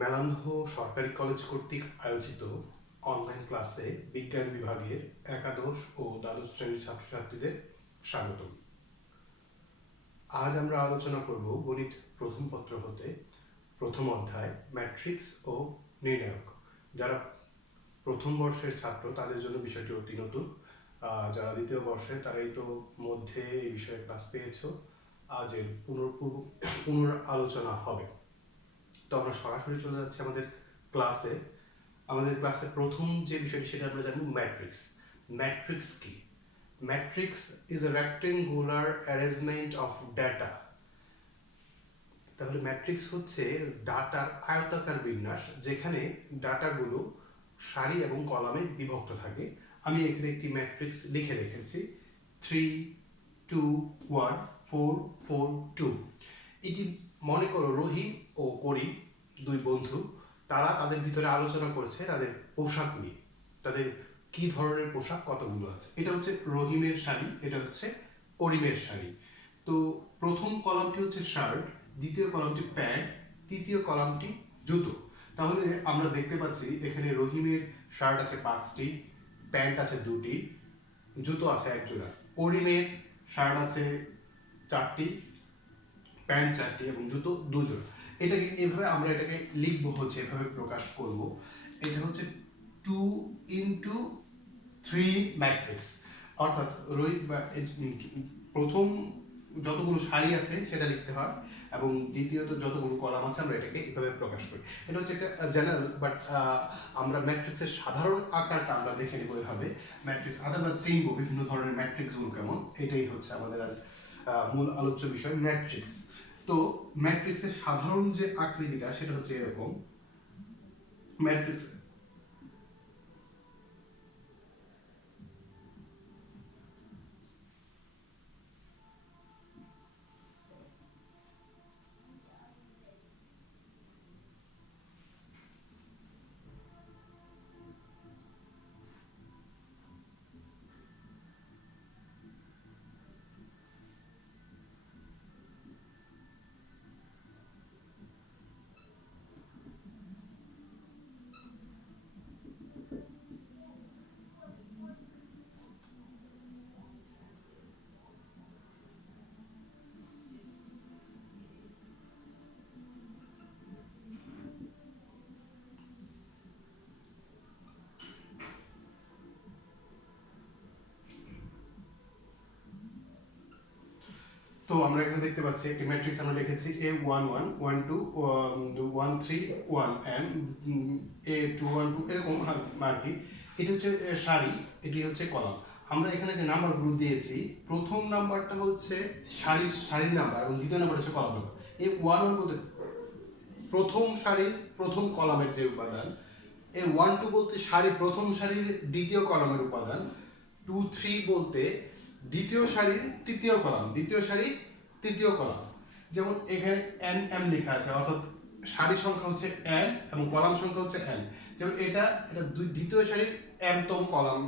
মেলান্দহ সরকারি কলেজ কর্তৃক আয়োজিত অনলাইন ক্লাসে বিজ্ঞান বিভাগের একাদশ ও দ্বাদশ শ্রেণীর ছাত্রছাত্রীদের স্বাগতম। আজ আমরা আলোচনা করব গণিত প্রথম পত্র হতে প্রথম অধ্যায় ম্যাট্রিক্স ও নির্ণায়ক। যারা প্রথম বর্ষের ছাত্র তাদের জন্য বিষয়টি অতি নতুন, যারা দ্বিতীয় বর্ষে তারাই তো মধ্যে এই বিষয়ে ক্লাস পেয়েছো। আজ এর পুনর আলোচনা হবে। তো আমরা সরাসরি চলে যাচ্ছি আমাদের ক্লাসে। আমাদের ক্লাসে প্রথম যে বিষয়টি সেটা আমরা জানবো ম্যাট্রিক্স। ম্যাট্রিক্স কি? Matrix is a rectangular arrangement of data. তাহলে ম্যাট্রিক্স হচ্ছে ডাটার আয়তাকার বিন্যাস, যেখানে ডাটাগুলো সারি এবং কলামে বিভক্ত থাকে। আমি এখানে একটি ম্যাট্রিক্স লিখে রেখেছি 3 2 1 4 4 2। এটি মনে করো রহিম ও করিম দুই বন্ধু, তারা তাদের ভিতরে আলোচনা করছে তাদের পোশাক নিয়ে, তাদের কি ধরনের পোশাক কতগুলো আছে। এটা হচ্ছে রহিমের শাড়ি, এটা হচ্ছে করিমের শাড়ি। তো প্রথম কলামটি হচ্ছে শার্ট, দ্বিতীয় কলামটি প্যান্ট, তৃতীয় কলামটি জুতো। তাহলে আমরা দেখতে পাচ্ছি এখানে রহিমের শার্ট আছে 5টি, প্যান্ট আছে 2টি, জুতো আছে 1 জোড়া। করিমের শার্ট আছে 4টি, প্যান্ট 4টি এবং জুতো 2 জোড়া। এটাকে এভাবে আমরা এটাকে লিখবো, হচ্ছে এভাবে প্রকাশ করব। এটা হচ্ছে 2 into 3 ম্যাট্রিক্স, অর্থাৎ প্রথম যতগুলো সারি আছে সেটা লিখতে হয় এবং দ্বিতীয়ত যতগুলো কলাম আছে আমরা এটাকে এভাবে প্রকাশ করি। এটা হচ্ছে একটা জেনারেল, বাট আমরা ম্যাট্রিক্সের সাধারণ আকারটা আমরা দেখে নেব এভাবে। ম্যাট্রিক্স আজ আমরা চিনবো বিভিন্ন ধরনের ম্যাট্রিক্সগুলো কেমন, এটাই হচ্ছে আমাদের আজ মূল আলোচ্য বিষয় ম্যাট্রিক্স। তো ম্যাট্রিক্সের সাধারণ যে আকৃতিটা সেটা হচ্ছে এরকম। ম্যাট্রিক্স তো আমরা এখানে দেখতে পাচ্ছি একটি ম্যাট্রিক্স আমরা লিখেছি A11 12 13 1m A212 এরকম আর কি। এটা হচ্ছে সারি, এটি হচ্ছে কলাম। আমরা এখানে যে নাম্বারগুলো দিয়েছি, প্রথম নাম্বারটা হচ্ছে সারির নাম্বার এবং দ্বিতীয় নাম্বার হচ্ছে কলাম নাম্বার। A11 বলতে প্রথম সারির প্রথম কলামের যে উপাদান, A12 বলতে প্রথম সারির দ্বিতীয় কলামের উপাদান, 2 3 বলতে দ্বিতীয় সারির তৃতীয় কলাম, দ্বিতীয় সারির তৃতীয় কলাম। যেমন এখানে এন এম লেখা আছে, অর্থাৎ সারি সংখ্যা হচ্ছে এন এবং কলাম সংখ্যা হচ্ছে এন। যেমন এটা দ্বিতীয় সারির এমতম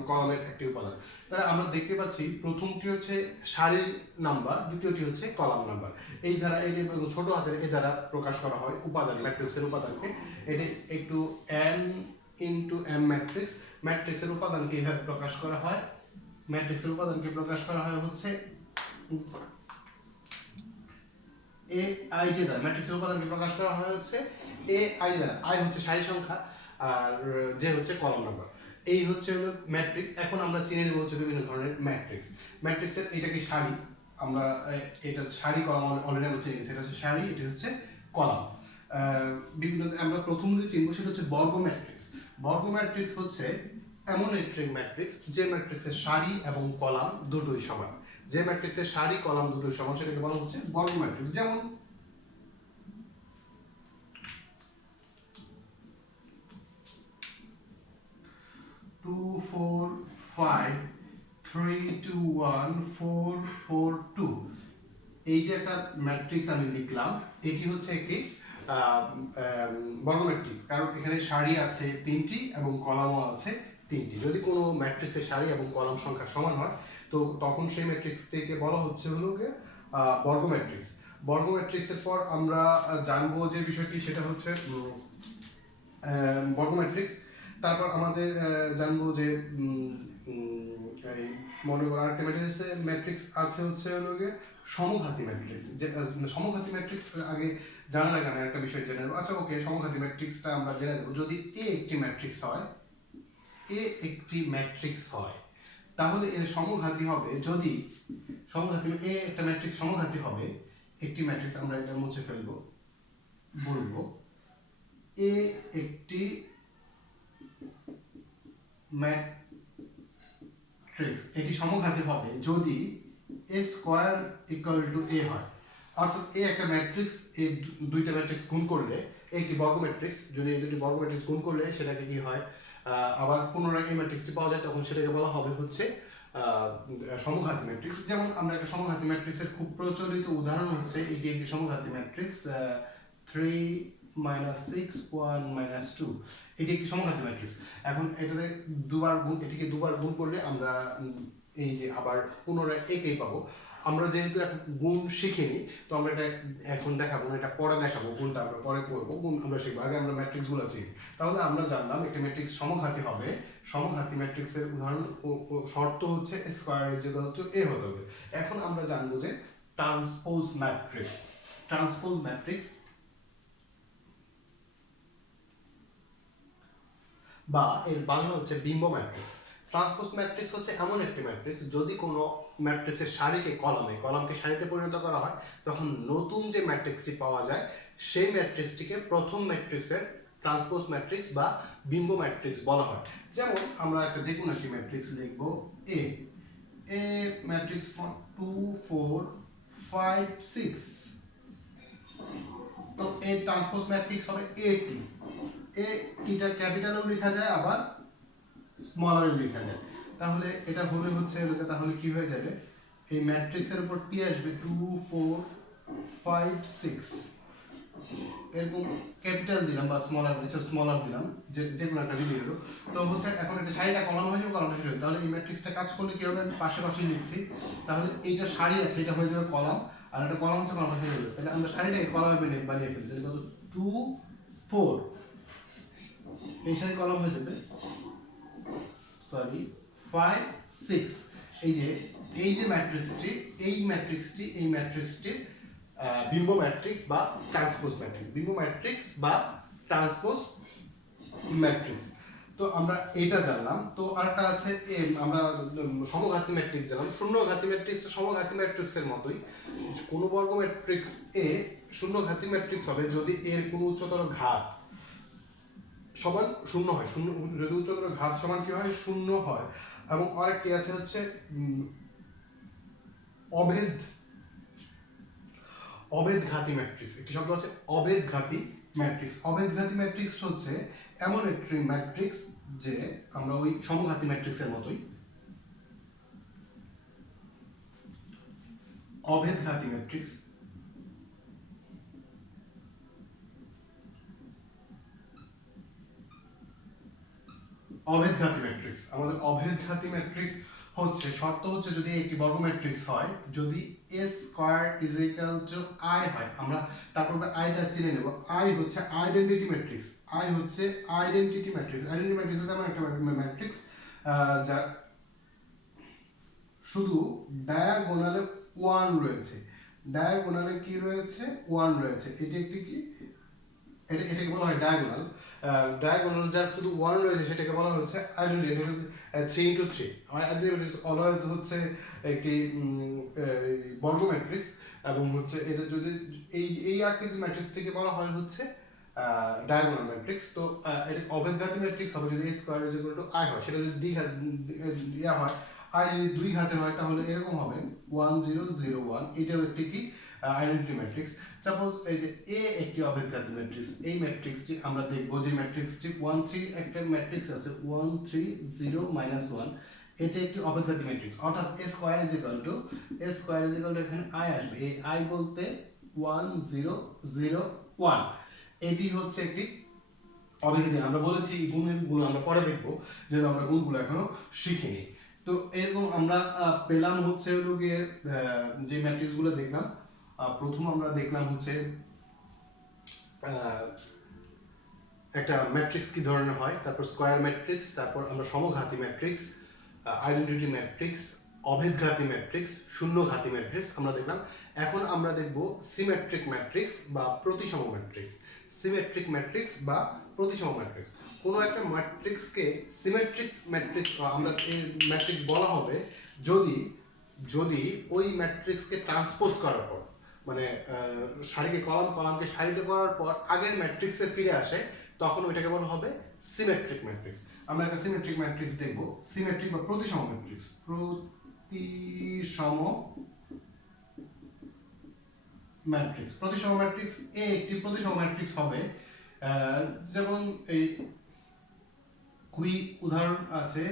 কলামের একটি উপাদান। তাহলে আমরা দেখতে পাচ্ছি প্রথমটি হচ্ছে সারির নাম্বার, দ্বিতীয়টি হচ্ছে কলাম নাম্বার। এই দ্বারা এই ছোট হাতের এই দ্বারা প্রকাশ করা হয় উপাদান, ম্যাট্রিক্সের উপাদানকে। এটি একটু এন ইন্টু এম ম্যাট্রিক্স। ম্যাট্রিক্সের উপাদানকে এইভাবে প্রকাশ করা হয়। ম্যাট্রিক্সের উপাদানকে প্রকাশ করা হয় হচ্ছে এ আই জে দ্বারা। ম্যাট্রিক্সের উপাদানকে প্রকাশ করা হয় হচ্ছে এ আই দ্বারা। আই হচ্ছে সারি সংখ্যা আর জে হচ্ছে কলাম নাম্বার। এই হচ্ছে হলো ম্যাট্রিক্স। এখন আমরা চিনে নেব হচ্ছে বিভিন্ন ধরনের ম্যাট্রিক্স। ম্যাট্রিক্সের এটা কি সারি, আমরা এটা সারি কলাম অলরেডি আমরা চিনি, সেটা হচ্ছে সারি, এটা হচ্ছে কলাম। বিভিন্ন আমরা প্রথম যে চিনবো সেটা হচ্ছে বর্গ ম্যাট্রিক্স। বর্গ ম্যাট্রিক্স হচ্ছে এমন একটি ম্যাট্রিক্স যে ম্যাট্রিক্সের সারি এবং কলাম দুটোই সমান। যে ম্যাট্রিক্সের সারি কলাম দুটোই সমান সেটাকে বলা হচ্ছে বর্গ ম্যাট্রিক্স। যেমন 2 4 5 3 2 1 4 4 2। এই যে একটা ম্যাট্রিক্স আমি লিখলাম, এটি হচ্ছে একটি বর্গ ম্যাট্রিক্স, কারণ এখানে সারি আছে 3টি এবং কলামও আছে 3টি। যদি কোনো ম্যাট্রিক্সের সারি এবং কলাম সংখ্যা সমান হয় তো তখন সেই ম্যাট্রিক্সটিকে বলা হচ্ছে হলো বর্গ ম্যাট্রিক্স। বর্গ ম্যাট্রিক্সের পর আমরা জানবো যে বিষয়টি সেটা হচ্ছে বর্গ ম্যাট্রিক্স। তারপর আমাদের জানবো যে এই মনে করো আরেকটা ম্যাট্রিক্স আছে হচ্ছে হলো গিয়ে সমঘাতী ম্যাট্রিক্স। যে সমঘাতী ম্যাট্রিক্স আগে জানার আগে আমি একটা বিষয় জেনে নেবো। আচ্ছা ওকে, সমঘাতী ম্যাট্রিক্সটা আমরা জেনে নেবো। যদি এ একটি ম্যাট্রিক্স হয়, এ একটি ম্যাট্রিক্স হয়, তাহলে এর সমঘাতী হবে, যদি সমঘাতী এ একটা ম্যাট্রিক্স সমঘাতী হবে একটি ম্যাট্রিক্স, আমরা এটা মুছে ফেলবো, বলবো এ একটি ম্যাট্রিক্স, এটি সমঘাতী হবে যদি এ স্কোয়ার ইকুয়াল টু এ হয়। অর্থাৎ এ একটা ম্যাট্রিক্স, এই দুইটা ম্যাট্রিক্স গুণ করলে একটি বর্গ ম্যাট্রিক্স, যদি এই দুটি বর্গ ম্যাট্রিক্স গুণ করলে সেটাকে কি হয়, আবার পুনরায় এই ম্যাট্রিক্সটি পাওয়া যায়, তখন সেটাকে বলা হবে হচ্ছে সমঘাতী ম্যাট্রিক্স। যেমন আমরা একটা সমঘাতী ম্যাট্রিক্সের খুব প্রচলিত উদাহরণ হচ্ছে এটি একটি সমঘাতী ম্যাট্রিক্স 3 6 1 2, এটি একটি সমঘাতী ম্যাট্রিক্স। এখন এটাতে এটিকে দুবার গুণ করলে আমরা এই যে আবার পুনরায় একেই পাবো। আমরা যেহেতু এখন গুণ শিখিনি, তো আমরা এটা এখন দেখাবো না, এটা পরে দেখাবো, গুণটা আমরা পরে করবো, গুণ আমরা শিখবো, আগে আমরা ম্যাট্রিক্সগুলো চিনি। তাহলে আমরা জানলাম একটা ম্যাট্রিক্স সমঘাতী হবে, সমঘাতী ম্যাট্রিক্সের উদাহরণ শর্ত হচ্ছে স্কয়ার ইকুয়াল টু এ হতে হবে। এখন আমরা জানবো যে ট্রান্সপোজ ম্যাট্রিক্স। ট্রান্সপোজ ম্যাট্রিক্স বা এর বাংলা হচ্ছে বিম্ব ম্যাট্রিক্স। ট্রান্সপোজ ম্যাট্রিক্স হচ্ছে এমন একটি ম্যাট্রিক্স, যদি কোনো ম্যাট্রিক্সের সারিকে কলামকে সারিতে পরিণত করা হয়, তখন নতুন যে ম্যাট্রিক্সটি পাওয়া যায় সেই ম্যাট্রিক্সটিকে প্রথম ম্যাট্রিক্সের ট্রান্সপোজ ম্যাট্রিক্স বা বিম্ব ম্যাট্রিক্স বলা হয়। যেমন আমরা একটা যে কোনো একটি ম্যাট্রিক্স লিখব এ ম্যাট্রিক্স 2 4 5 6, তো এর ট্রান্সপোজ ম্যাট্রিক্স হবে এটি। এ টিটা ক্যাপিটালও লেখা যায়, আবার স্মলারও লেখা যায়। তাহলে এটা হলে হচ্ছে, তাহলে কি হয়ে যাবে, এই ম্যাট্রিক্সের উপর টি আসবে 2 4 5 6, এরকম ক্যাপিটাল দিলাম বা স্মলার দিলাম, যে কোনো একটা দিলেই হলো। তো হচ্ছে এখন এটা সারিটা কলাম হয়ে যাবে, কলামটা হয়ে যাবে। তাহলে এই ম্যাট্রিক্সটা কাজ করলে কি হবে, আমি পাশাপাশি লিখছি, তাহলে এইটা সারি আছে, এটা হয়ে যাবে কলাম, আর একটা কলাম হচ্ছে কলামটা হয়ে যাবে। তাহলে আমরা সারিটাকে কলামে বানিয়ে ফেলি, তাহলে কত 2 4, এই সারি কলাম হয়ে যাবে, সরি 5 6। এই যে ম্যাট্রিক্সটি, এই ম্যাট্রিক্সটি বিম্ব ম্যাট্রিক্স বা ট্রান্সপোজ ম্যাট্রিক্স, বিম্ব ম্যাট্রিক্স বা ট্রান্সপোজ ম্যাট্রিক্স। তো আমরা এটা জানলাম। তো আরেকটা আছে আমরা সমঘাতী ম্যাট্রিক্স জানলাম। শূন্যঘাতী ম্যাট্রিক্স সমঘাতী ম্যাট্রিক্সের মতোই, কোন বর্গ ম্যাট্রিক্স এ শূন্যঘাতী ম্যাট্রিক্স হবে যদি এর কোনো উচ্চতর ঘাত সমান শূন্য হয়। যদি উচ্চতর ঘাত সমান কি হয়, শূন্য হয়। এবং আরেকটি আছে হচ্ছে অভেদঘাতী ম্যাট্রিক্স। একটি শব্দ আছে অভেদঘাতী ম্যাট্রিক্স। অভেদঘাতী ম্যাট্রিক্স হচ্ছে এমন একটি ম্যাট্রিক্স যে আমরা ওই সমঘাতী ম্যাট্রিক্সের মতোই, অভেদঘাতী ম্যাট্রিক্স। অভেদঘাতী ম্যাট্রিক্স, আমাদের অভেদঘাতী ম্যাট্রিক্স হচ্ছে, শর্ত হচ্ছে যদি একটি বর্গ ম্যাট্রিক্স হয়, যদি a square is equal to i হয়, আমরা তারপর আইটা চিনে নেব। আই হচ্ছে আইডেন্টিটি ম্যাট্রিক্স, আই হচ্ছে আইডেন্টিটি ম্যাট্রিক্স। আইডেন্টিটি ম্যাট্রিক্স হচ্ছে এমন একটা ম্যাট্রিক্স যা শুধু ডায়াগোনালে 1 রয়েছে, ডায়াগোনালে কি রয়েছে, 1 রয়েছে। এটি একটি কি, এটাকে বলা হয় ডায়াগোনাল। ডায়াগোনাল যার শুধু 1 রয়েছে সেটাকে বলা হচ্ছে identity. 3 into 3 identity matrix always হচ্ছে একটি বর্গ ম্যাট্রিক্স, এবং হচ্ছে এটা যদি এই আকৃতির ম্যাট্রিক্সটিকে বলা হয় হচ্ছে ডায়াগোনাল ম্যাট্রিক্স। তো এটা অভেদঘাতী ম্যাট্রিক্স হবে যদি a square is equal to i হয়। সেটা যদি দেওয়া হয়, i যদি 2 ঘাতে হয়, তাহলে এরকম হবে 1 0 0 1। এটাও একটি কি আইডেন্টিটি ম্যাট্রিক্স। সাপোজ এই যে এ একটি অভেদঘাতী ম্যাট্রিক্স, এই ম্যাট্রিক্সটি আমরা দেখব যে ম্যাট্রিক্সটি 1 3, একটা ম্যাট্রিক্স আছে 1 3 0 -1, এটা একটি অভেদঘাতী ম্যাট্রিক্স। অর্থাৎ a square is equal to এখানে i আসবে, এই i বলতে 1 0 0 1, এটি হচ্ছে একটি অভেদঘাতী। আমরা বলেছি গুণ আমরা পরে দেখবো, যেহেতু আমরা গুণগুলো এখনো শিখিনি। তো এরকম আমরা পেলাম হচ্ছে হলো গিয়ে যে ম্যাট্রিক্সগুলো দেখলাম। প্রথম আমরা দেখলাম হচ্ছে একটা ম্যাট্রিক্স কি ধরনের হয়, তারপর স্কোয়ার ম্যাট্রিক্স, তারপর আমরা সমঘাতী ম্যাট্রিক্স, আইডেন্টিটি ম্যাট্রিক্স, অভেদঘাতী ম্যাট্রিক্স, শূন্যঘাতী ম্যাট্রিক্স আমরা দেখলাম। এখন আমরা দেখব সিমেট্রিক ম্যাট্রিক্স বা প্রতিসম ম্যাট্রিক্স। সিমেট্রিক ম্যাট্রিক্স বা প্রতিসম ম্যাট্রিক্স, কোনো একটা ম্যাট্রিক্সকে সিমেট্রিক ম্যাট্রিক্স আমরা এই ম্যাট্রিক্স বলা হবে যদি যদি ওই ম্যাট্রিক্সকে ট্রান্সপোজ করার পর, মানে সারিকে কলামকে সারিতে করার পর আগের ম্যাট্রিক্সে ফিরে আসে, তখন ওইটাকে বলা হবে সিমেট্রিক ম্যাট্রিক্স। আমরা একটা সিমেট্রিক ম্যাট্রিক্স দেখব, সিমেট্রিক বা প্রতিসম ম্যাট্রিক্স। প্রতিসম ম্যাট্রিক্স এ একটি প্রতিসম ম্যাট্রিক্স হবে, যেমন এই কুই উদাহরণ আছে।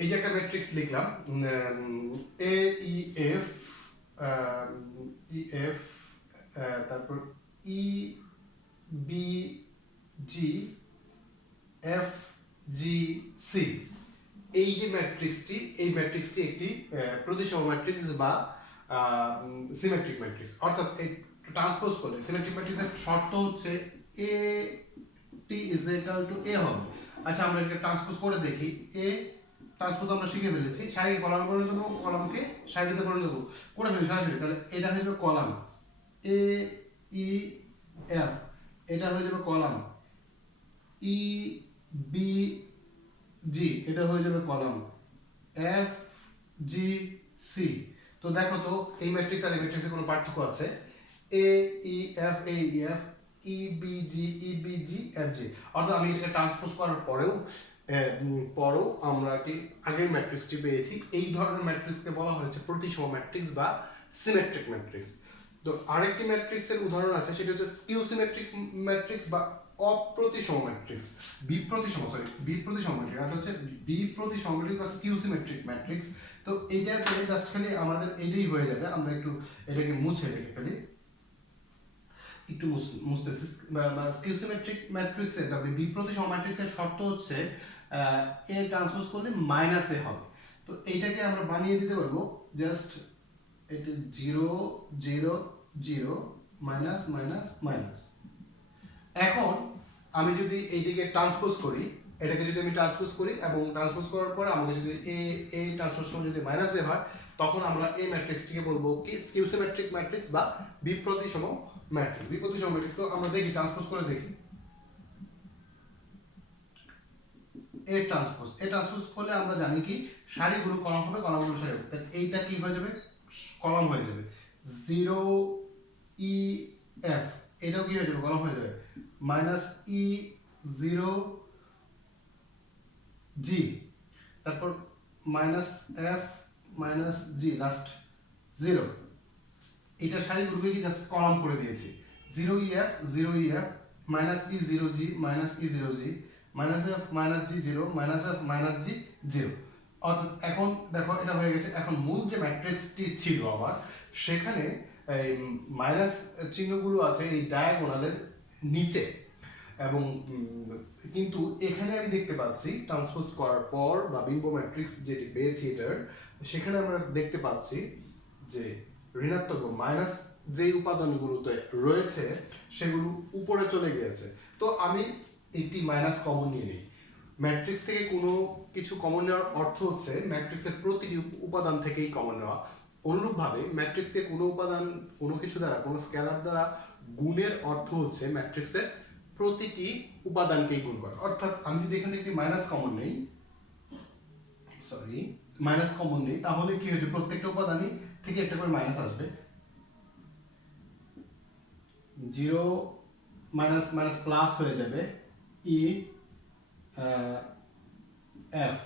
এই যে একটা ম্যাট্রিক্স লিখলাম, এ ই এফ, তারপর E B G F G C. এই যে ম্যাট্রিক্সটি, এই ম্যাট্রিক্সটি একটি প্রতিসম ম্যাট্রিক্স বা সিমেট্রিক ম্যাট্রিক্স। অর্থাৎ এই ট্রান্সপোজ করলে সিমেট্রিক ম্যাট্রিক্সের শর্ত হচ্ছে এ টি ইজ ইকুয়াল টু এ হবে। আচ্ছা, আমরা এটা ট্রান্সপোজ করে দেখি। এ ট্রান্সপোজ আমরা শিখে ফেলেছি, সারি কলাম করে দেবো, কলামকে সারিতে করে দেবো, করে ফেলি সরাসরি। তাহলে এটা হয়ে যাবে কলাম এ ই এফ, এটা হয়ে যাবে কলাম ই বি জি, এটা হয়ে যাবে কলাম এফ জি সি। তো দেখো তো এই ম্যাট্রিক্স আর এই ম্যাট্রিক্সের কোনো পার্থক্য আছে? A E F E B G F G. অর্থাৎ আমি এটাকে ট্রান্সপোজ করার পরেও আমরা কি আগের ম্যাট্রিক্সটি পেয়েছি। এই ধরনের ম্যাট্রিক্সকে বলা হয়েছে প্রতিসম ম্যাট্রিক্স বা সিমেট্রিক ম্যাট্রিক্স। তো আরেকটি ম্যাট্রিক্সের উদাহরণ আছে, সেটা হচ্ছে স্কিউ সিমেট্রিক ম্যাট্রিক্স বা অপ্রতিসম ম্যাট্রিক্স। বিপ্রতিসম ম্যাট্রিক্স, আর হচ্ছে বিপ্রতিসম ম্যাট্রিক্স বা স্কিউ সিমেট্রিক ম্যাট্রিক্স। তো এইটা থেকে জাস্ট খালি আমাদের এটাই হয়ে যাবে। আমরা একটু এটাকে মুছে লিখে ফেলি, একটু মুছতেছি। বা স্কিউ সিমেট্রিক ম্যাট্রিক্সের বা বিপ্রতিসম ম্যাট্রিক্সের শর্ত হচ্ছে এ ট্রান্সপোজ করলে মাইনাস এ হবে। তো এইটাকে আমরা বানিয়ে দিতে পারবো জাস্ট এটা 0 0 0 মাইনাস মাইনাস মাইনাস। এখন আমি যদি এইটাকে ট্রান্সপোজ করি, এটাকে যদি আমি ট্রান্সপোজ করি এবং ট্রান্সপোজ করার পর আমাকে যদি এ ট্রান্সপোজ যদি মাইনাস এ হয়, তখন আমরা এই ম্যাট্রিক্সটিকে বলবো কি স্কিউ সিমেট্রিক ম্যাট্রিক্স বা বিপ্রতিসম ম্যাট্রিক্স। তো আমরা দেখি, ট্রান্সপোজ করে দেখি। এ ট্রান্সপোজ করলে আমরা জানি কি সারিগুলো কলাম হবে, কলামগুলো সারি হবে। তাহলে এইটা কি হয়ে যাবে? কলাম হয়ে যাবে। 0 ই এফ, এটাও কি হয়ে যাবে? কলাম হয়ে যাবে। মাইনাস ই 0 জি, তারপর মাইনাস এফ মাইনাস জি, লাস্ট 0। এটা সারিগুলোকে কি জাস্ট কলাম করে দিয়েছি। 0 ই এফ মাইনাস ই 0 জি মাইনাস ই 0 জি মাইনাস এফ মাইনাস জি 0 মাইনাস এফ মাইনাস জি 0। অর্থাৎ এখন দেখো এটা হয়ে গেছে। এখন মূল যে ম্যাট্রিক্সটি ছিল আমার, সেখানে এই মাইনাস চিহ্নগুলো আছে এই ডায়াগোনালের নিচে, এবং কিন্তু এখানে আমি দেখতে পাচ্ছি ট্রান্সপোজ করার পর বা বিম্ব ম্যাট্রিক্স যেটি পেয়েছি এটার, সেখানে আমরা দেখতে পাচ্ছি যে ঋণাত্মক মাইনাস যে উপাদানগুলোতে রয়েছে সেগুলো উপরে চলে গিয়েছে। তো আমি একটি মাইনাস কমন নিয়ে নিই। ম্যাট্রিক্স থেকে কোনো কিছু কমন নেওয়ার অর্থ হচ্ছে ম্যাট্রিক্সের প্রতিটি উপাদান থেকেই কমন নেওয়া। অনুরূপভাবে ম্যাট্রিক্সকে কোনো উপাদান, কোনো কিছু দ্বারা, কোনো স্কেলার দ্বারা গুণের অর্থ হচ্ছে ম্যাট্রিক্সের প্রতিটি উপাদানকেই গুণ করা। অর্থাৎ আমি যদি এখান থেকে একটি মাইনাস কমন নেই, তাহলে কি হয়েছে? প্রত্যেকটা উপাদানই থেকে একটা করে মাইনাস আসবে। 0 মাইনাস মাইনাস প্লাস হয়ে যাবে ই এফ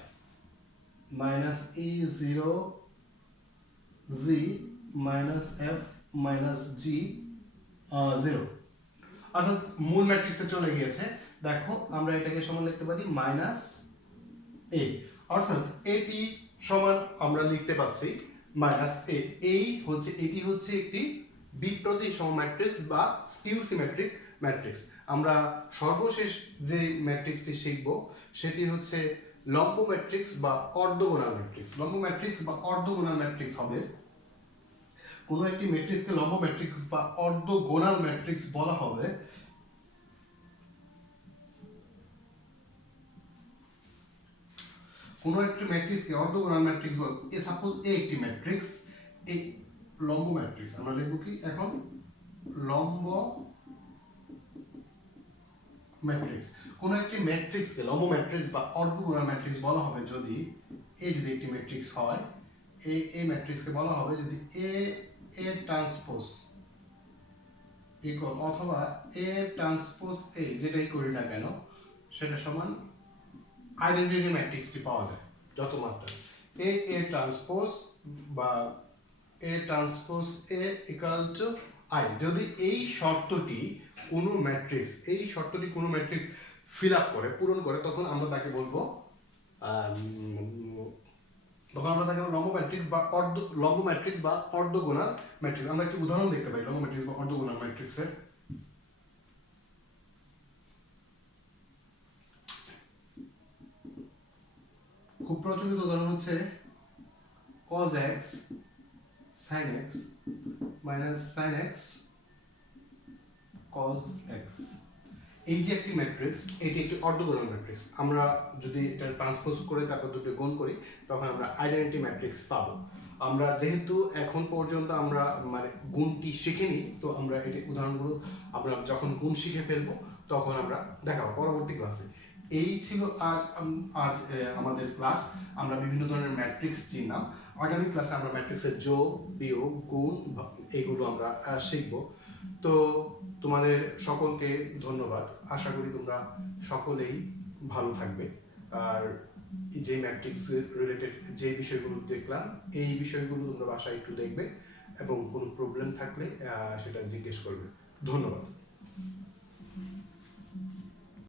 মাইনাস ই 0 জি মাইনাস এফ মাইনাস জি 0। অর্থাৎ মূল ম্যাট্রিক্সে চলে গিয়েছে। দেখো আমরা এটাকে সমান লিখতে পারি মাইনাস এ। অর্থাৎ এটি সমান আমরা লিখতে পাচ্ছি মাইনাস এ। এটি হচ্ছে একটি বিপ্রতিসম ম্যাট্রিক্স বা স্কিউ সিমেট্রিক ম্যাট্রিক্স। আমরা সর্বশেষ যে ম্যাট্রিক্সটি শিখব সেটি হচ্ছে লম্ব ম্যাট্রিক্স বা অর্ধগোনাল ম্যাট্রিক্স। লম্ব ম্যাট্রিক্স বা অর্ধগোনাল ম্যাট্রিক্স হবে কোনো একটি ম্যাট্রিক্সকে লম্ব ম্যাট্রিক্স বা অর্ধগোনাল ম্যাট্রিক্স বলা হবে কোনো একটি ম্যাট্রিক্সকে অর্ধগোনাল ম্যাট্রিক্স বল এ সাপোজ এ একটি ম্যাট্রিক্স, এই লম্ব ম্যাট্রিক্স আমরা লিখব কি এখন লম্ব ম্যাট্রিক্স। কোন একটি ম্যাট্রিক্সকে লম্ব ম্যাট্রিক্স বা অর্ধগোনাল ম্যাট্রিক্স বলা হবে যদি এ যদি একটি ম্যাট্রিক্স হয়, এ ম্যাট্রিক্সকে বলা হবে যদি এ ট্রান্সপোজ ইকুয়াল অথবা এ ট্রান্সপোজ এ যেটাই করি না কেন সেটা সমান আইডেন্টিটি ম্যাট্রিক্সটি পাওয়া যায় যত মাত্রা এ ট্রান্সপোজ বা এ transpose A equal to I. যদি এই শর্তটি কোনো ম্যাট্রিক্স ফিল আপ করে পূরণ করে তখন আমরা তাকে বলবো লম্ব ম্যাট্রিক্স বা অর্ধগোনাল ম্যাট্রিক্স। আমরা একটি উদাহরণ দেখতে পাই লম্ব ম্যাট্রিক্স বা অর্ধগোনাল ম্যাট্রিক্সের। খুব প্রচলিত উদাহরণ হচ্ছে cos x sin x minus sin x cos x। এই যে একটি ম্যাট্রিক্স, এটি একটি অর্ধগোনাল ম্যাট্রিক্স। আমরা যদি এটা ট্রান্সপোজ করে তারপর দুটো গুণ করি তখন আমরা আইডেন্টিটি ম্যাট্রিক্স পাবো। আমরা যেহেতু এখন পর্যন্ত আমরা মানে গুণটি শিখিনি, তো আমরা এটি উদাহরণগুলো আমরা যখন গুণ শিখে ফেলবো তখন আমরা দেখাবো পরবর্তী ক্লাসে। এই ছিল আজ আমাদের ক্লাস। আমরা বিভিন্ন ধরনের ম্যাট্রিক্স চিনলাম। আগামী ক্লাসে আমরা ম্যাট্রিক্সের যোগ বিয়োগ গুণ এইগুলো আমরা শিখব। তো তোমাদের সকলকে ধন্যবাদ। আশা করি তোমরা সকলেই ভালো থাকবে। আর যে ম্যাট্রিক্স রিলেটেড যে বিষয়গুলো দেখলাম এই বিষয়গুলো তোমরা বাসায় একটু দেখবে এবং কোনো প্রবলেম থাকলে সেটা জিজ্ঞেস করবে। ধন্যবাদ।